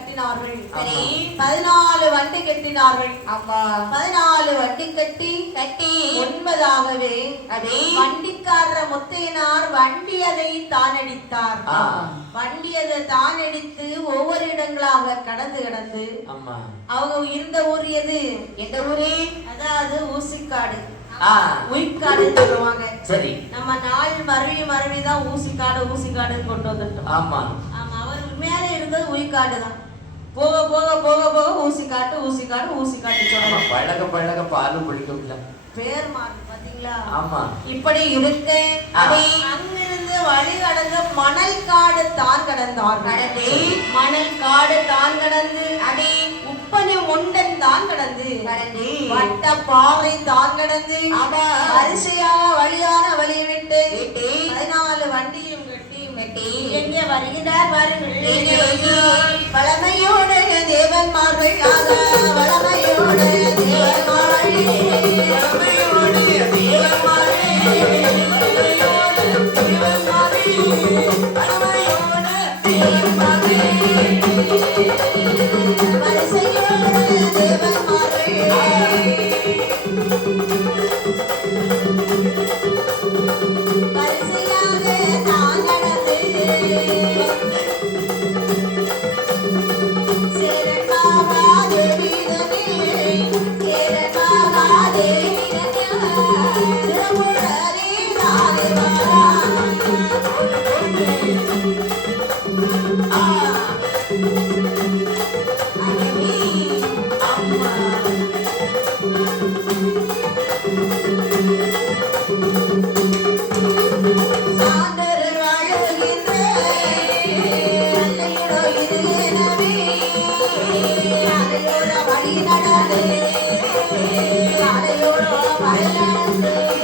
கட்டினார்கள். சரி. பதினாலு வண்டி வண்டி கட்டி கட்டி. ஒன்பதாகவே அதே வண்டிக்காரர் முத்தையனார் வண்டி அதை தானடித்தார். வண்டி அதை தானடித்து ஒவ்வொரு இடங்களாக கடந்து கடந்து அவங்க இருந்த ஊர் எது? எந்த ஊரே? அதாவது ஊசிக்காடு. சொல்லுவாங்க. சரி. நம்ம நாள் மருவி மருவி தான் ஊசிக்காடு ஊசிக்காடுன்னு கொண்டு வந்துட்டோம். ஆமா. ஆமா அவர் உண்மையான இருந்தது உயிர்காடு தான். போக போக போக போக ஊசிக்காட்டு ஊசிக்காடு ஊசிக்காட்டு ஆமா சொல்லலாம் பழக பழக பாலும் பிடிக்கும்ல பேர் பாத்தீங்களா ஆமா இப்படி இருக்க. அதை அங்கிருந்து வழி கடந்து மணல் காடு தான் கடந்தார் கடந்து. மணல் காடு தான் கடந்து அடே உப்பனை முண்டன் தான் கடந்து கடந்து வட்ட பாறை தான் கடந்து ஆமா. வரிசையாக வழியான வழியை விட்டு விட்டு. பதினாலு வண்டியும் கட்டி வெட்டி எங்கே வருகிறார் வாருங்கள் எங்கே எங்கே? வளமையோடு தேவன்மார்கள் ஆக வளமையோடு Thank you. அலையோட வழி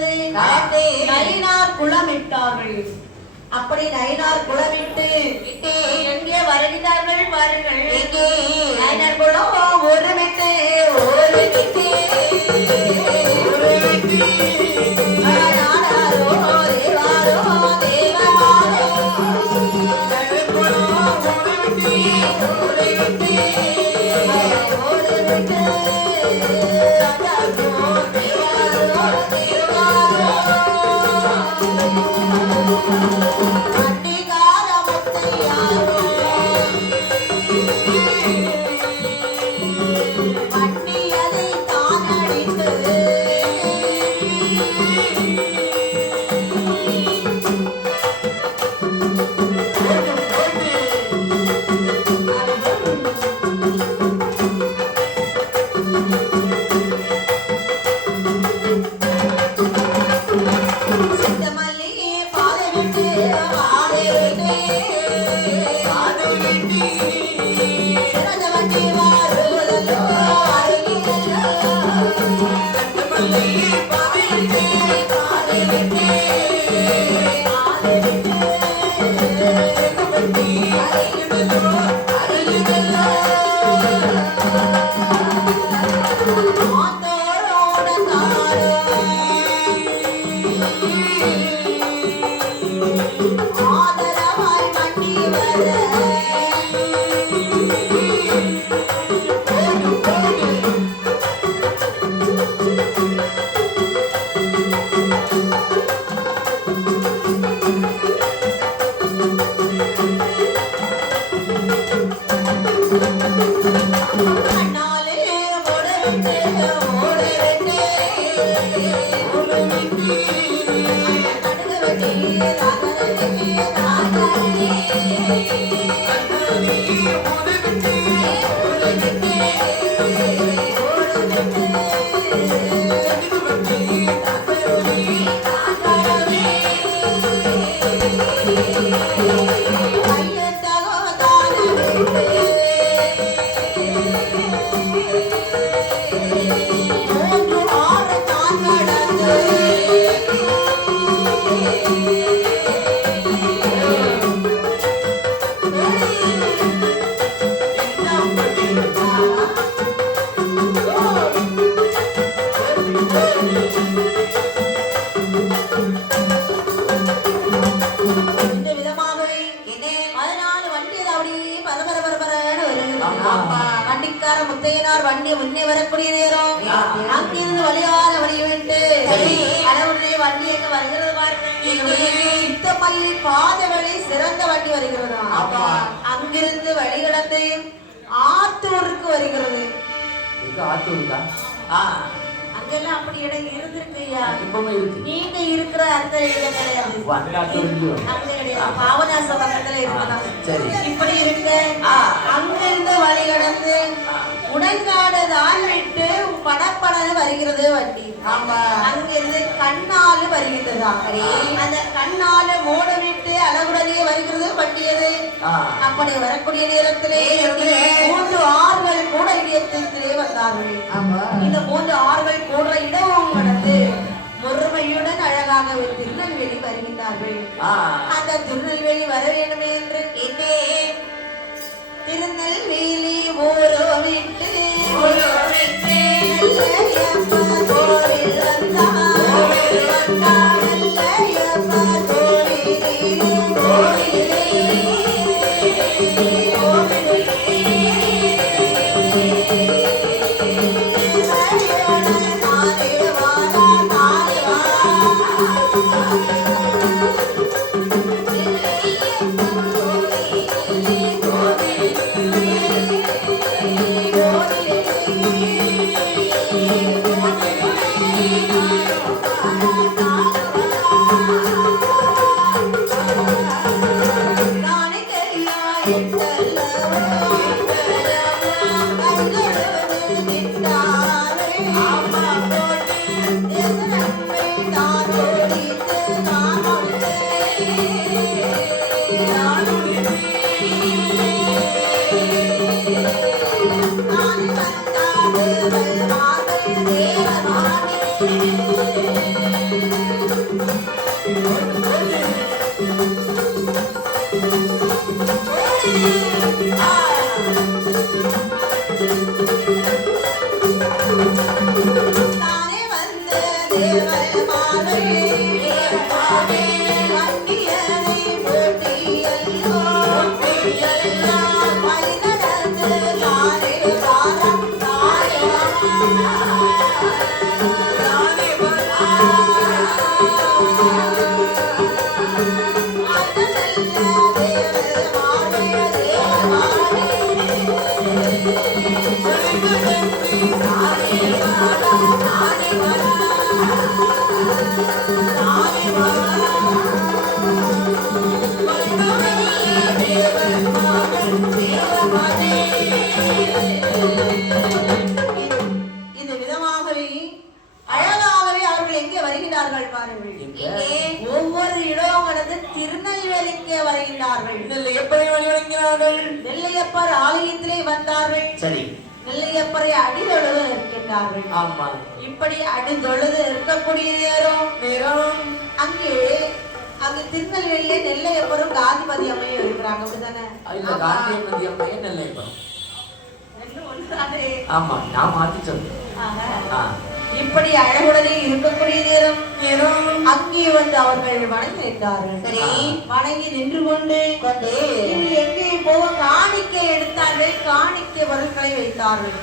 கடந்து. நயினார் குளமிட்டார்கள் அப்படி நயினார் குளமிட்டு. எங்கே வருகிறார்கள் பாருங்கள்? நயினார் குளம் ஒரு விட்டு ஒரு தேவாரோ. அண்டிகார சித்தப்பள்ளி பாத வழி சிறந்த வண்டி வருகிறது. அங்கிருந்து வழி கடந்து ஆத்தூருக்கு வருகிறது. ஆத்தூருக்கா? அங்கெல்லாம் அப்படி இடம் இருந்திருக்கு ஐயா. இப்பவுமே இருக்கு. நீங்க இருக்கிற அந்த இடம் கிடையாது அங்க கிடையாது பாவநாச பக்கத்துல இருக்குதா சரி. இப்படி இருக்க. அங்கிருந்து வழி கடந்து. உடன்காடு தான் விட்டு படப்படன்னு வருகிறது வண்டி. அங்கிருந்து கண்ணாலு அந்த கண்ணாலு மூட விட்டு அழகுடனே வருகிறது ஆ. அப்படி வரக்கூடிய நேரத்திலே நேரத்திலே. மூன்று ஆறுகள் கூட இடையத்திலே வந்தார்கள். ஆமா. இந்த மூன்று ஆறுகள் கூடுற இடமும் கடந்து முறுமையுடன் அழகாக ஒரு திருநெல்வேலி வருகின்றார்கள். அந்த திருநெல்வேலி வர வேண்டுமே என்று திருநெல்வேலி ஊரோ விட்டு ஊரோ விட்டு இப்படி அடிதொழுது இருக்கக்கூடிய நேரம் நேரம். அங்கே அங்கு திருநெல்வேலியிலே நெல்லையப்பரும் காந்திமதி அம்மையும் இருக்கிறாங்க அப்படிதானே இல்ல அம்மையே நெல்லையப்பரம்? ஆமா நான் மாத்தி சொல்றேன். இப்படி அழகுடனே இருக்கக்கூடிய நேரம் நேரம். அங்கே வந்து அவர்கள் வணங்கி நின்றார்கள். சரி. வணங்கி நின்று கொண்டு இனி எங்கே போக காணிக்கை எடுத்தார்கள் காணிக்கை பொருட்களை வைத்தார்கள்.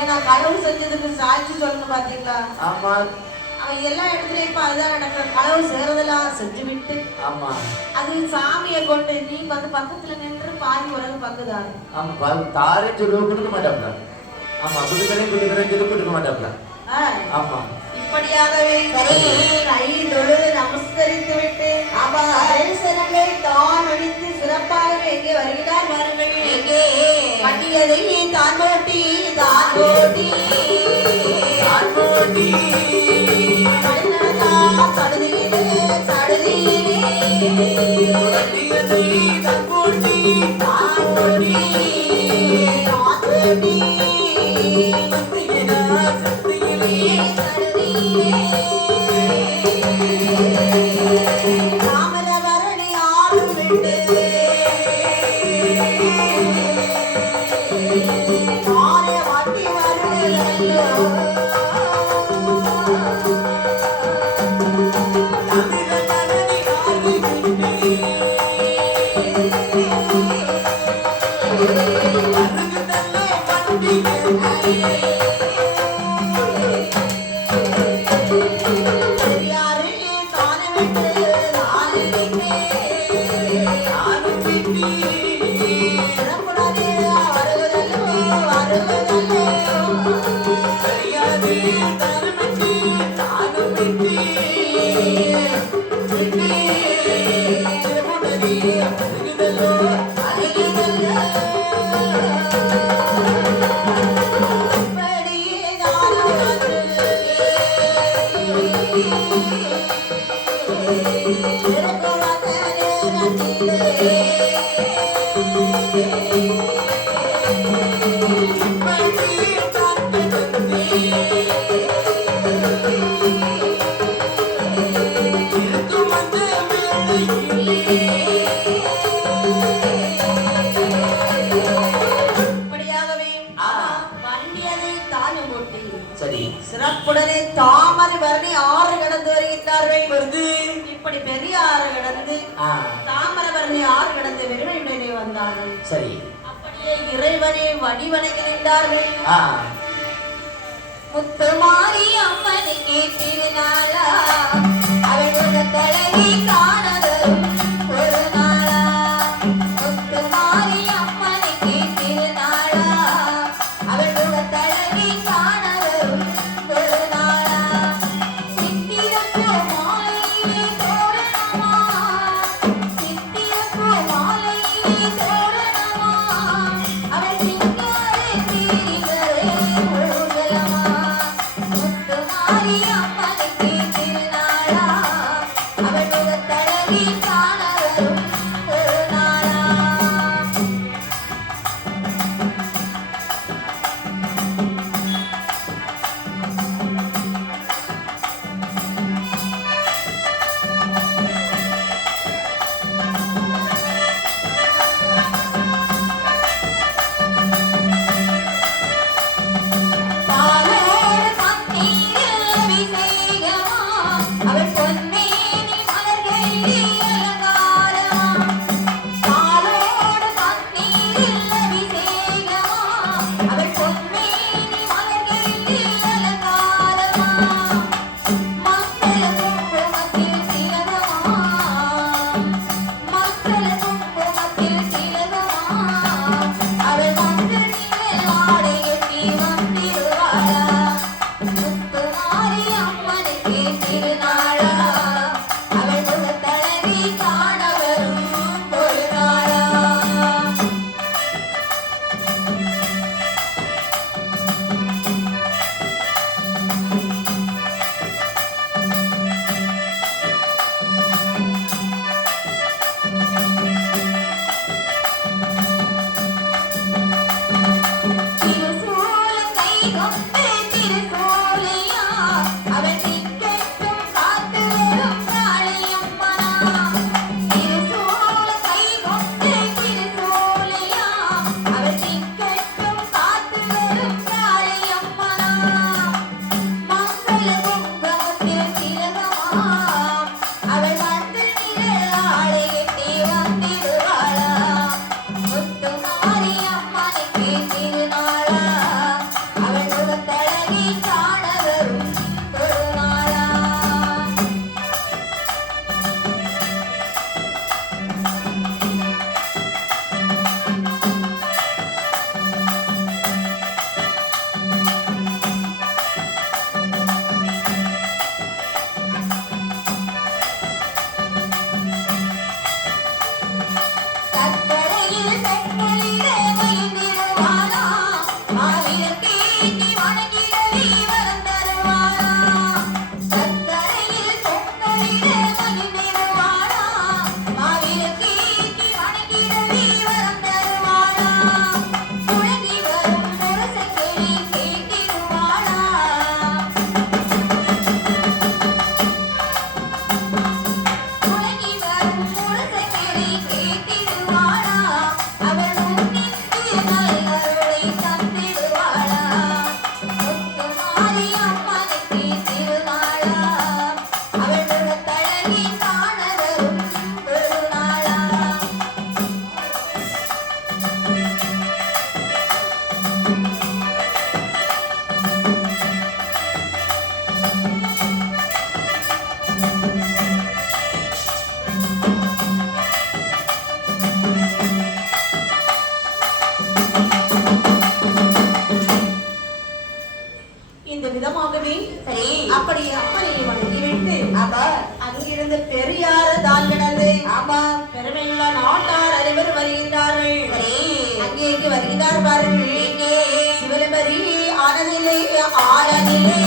ஏன்னா களவு செஞ்சதுக்கு சாட்சி சொல்லணும் பாத்தீங்களா? ஆமா. அவன் எல்லா இடத்துலயும் இப்ப அதுதான் நடக்கிற களவு செய்யறதெல்லாம் செஞ்சு விட்டு ஆமா. அது சாமியை கொண்டு நீ வந்து பக்கத்துல நின்று பாதி உலக பங்குதாரு. ஆமா தாரே சொல்லுவ கொடுக்க மாட்டாப்ல. ஆமா குடுக்கறேன் குடுக்கறேன் சொல்லி கொடுக்க மாட்டாப்ல. ஆமா. இப்படியாகவே கை தொழுது நமஸ்கரித்து விட்டு தரிசனங்களை தான் அடித்து சிறப்பாக எங்கே வருகிறார் பட்டியதை தான் போட்டி தான் போட்டி ஆண்மோடி கடுநடகா, சடுதியிலே, சடுதியிலே. வண்டியதை தங்கோட்டி தான் போட்டி, தான் போட்டி. சத்தியினா சத்தியிலே தாமரபரணி வந்தார்கள் சரி. அப்படியே இறைவனை ஆ. முத்துமாரி அம்மனுக்கு திருநாளா அவளுடைய தலைவி காணதும் பெரியாறு தான் கிடந்து ஆமா. பெருமையுள்ள நாட்டார் அனைவரும் வருகின்றார்கள். அங்கே இங்கு வருகிறார் பாருங்கள். சிவலமரி ஆனதிலே ஆனதிலே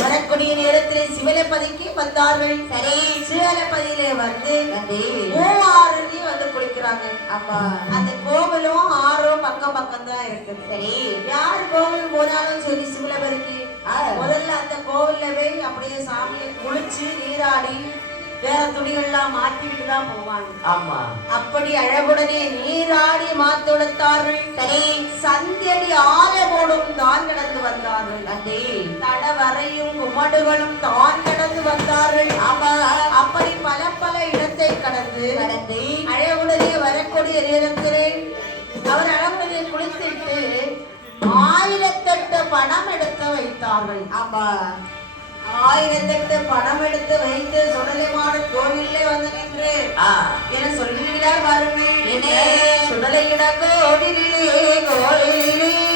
வரக்கூடிய நேரத்தில் சிவலப்பதிக்கு வந்தார்கள். சரி சிவலப்பதியிலே வந்து மூவாறுலி வந்து குளிக்கிறாங்க. அப்பா அந்த கோவிலும் ஆறும் பக்கம் பக்கம் தான் இருக்கு சரி யார் கோவில் போனாலும் சரி சிவலப்பதிக்கு முதல்ல அந்த கோவில்ல போய் அப்படியே சாமியை குளிச்சு நீராடி வேற துணிகள்லாம் மாட்டிக்கிட்டு தான் போவாங்க. ஆமா. அப்படி அழகுடனே நீராடி மாத்தொடுத்தார்கள். சந்தியடி ஆலமோடும் தான் கடந்து வந்தார்கள். அதே தடவரையும் குமடுகளும் தான் கடந்து வந்தார்கள். ஆமா. அப்படி பல பல இடத்தை கடந்து கடந்து அழகுடனே வரக்கூடிய நேரத்திலே அவர் அழகுடனே குளித்துட்டு ஆயிரத்தெட்டு பணம் எடுத்து வைத்தார்கள். ஆமா. ஆயிரத்தெட்டு பணம் எடுத்து வைத்து சுடலைமாட கோவிலே வந்து நின்று என சொல்லுகிறார் வருமே சுடலையிட கோவிலே கோவிலே கோவிலே.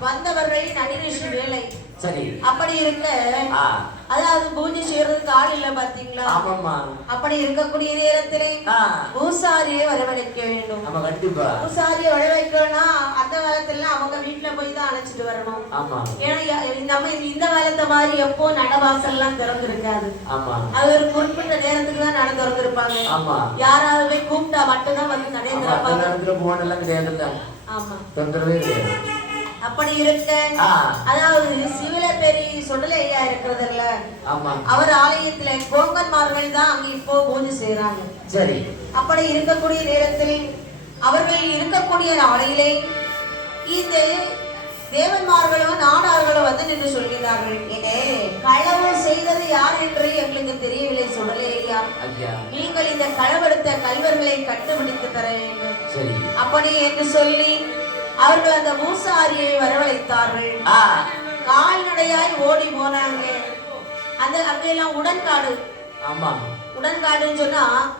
வந்தவர்கள் நடினிஷி வேலை. சரி. அப்படி இருக்க அதாவது பூஜை செய்யறதுக்கு ஆள் இல்ல பாத்தீங்களா ஆமாம்மா. அப்படி இருக்கக்கூடிய நேரத்திலே பூசாரியை வரவழைக்க வேண்டும். பூசாரியை வரவழைக்கணும்னா காலத்துல அவங்க வீட்டுல போய் தான் அழைச்சிட்டு வரணும். ஆமா. ஏன்னா நம்ம இந்த- காலத்தை மாதிரி எப்போ நடவாசல்லாம் திறந்திருக்காது. ஆமா. அது ஒரு குறிப்பிட்ட நேரத்துக்கு தான் நட திறந்திருப்பாங்க. ஆமா. யாராவது போய் கூப்பிட்டா மட்டும்தான் வந்து அந்த திறப்பாங்க போன் எல்லாம் கிடையாதுல்ல. ஆமா. தொந்தரவே கிடையாது. அப்படி இருக்க அதாவது சிவிலப்பேரி சுடலை ஐயா இருக்கிறதுல அவர் ஆலயத்துல கோங்கன்மார்கள் தான் அங்க இப்போ பூஜை செய்யறாங்க சரி. அப்படி இருக்கக்கூடிய நேரத்தில் அவர்கள் இருக்கக்கூடிய நாளையிலே இந்த தேவன்மார்களும் நாடார்களும் வந்து நின்று சொல்கிறார்கள். ஏனே களவு செய்தது யார் என்று எங்களுக்கு தெரியவில்லை சுடலை ஐயா. நீங்கள் இந்த களவெடுத்த கல்வர்களை கண்டுபிடித்து தர வேண்டும். அப்படி என்று சொல்லி அவர்கள் அந்த பூசாரியை வரவழைத்தார்கள். கால்நடையாய் ஓடி போனாங்க. அந்த அங்கெல்லாம் உடன்காடு. ஆமா. உடன்காடுன்னு சொன்னா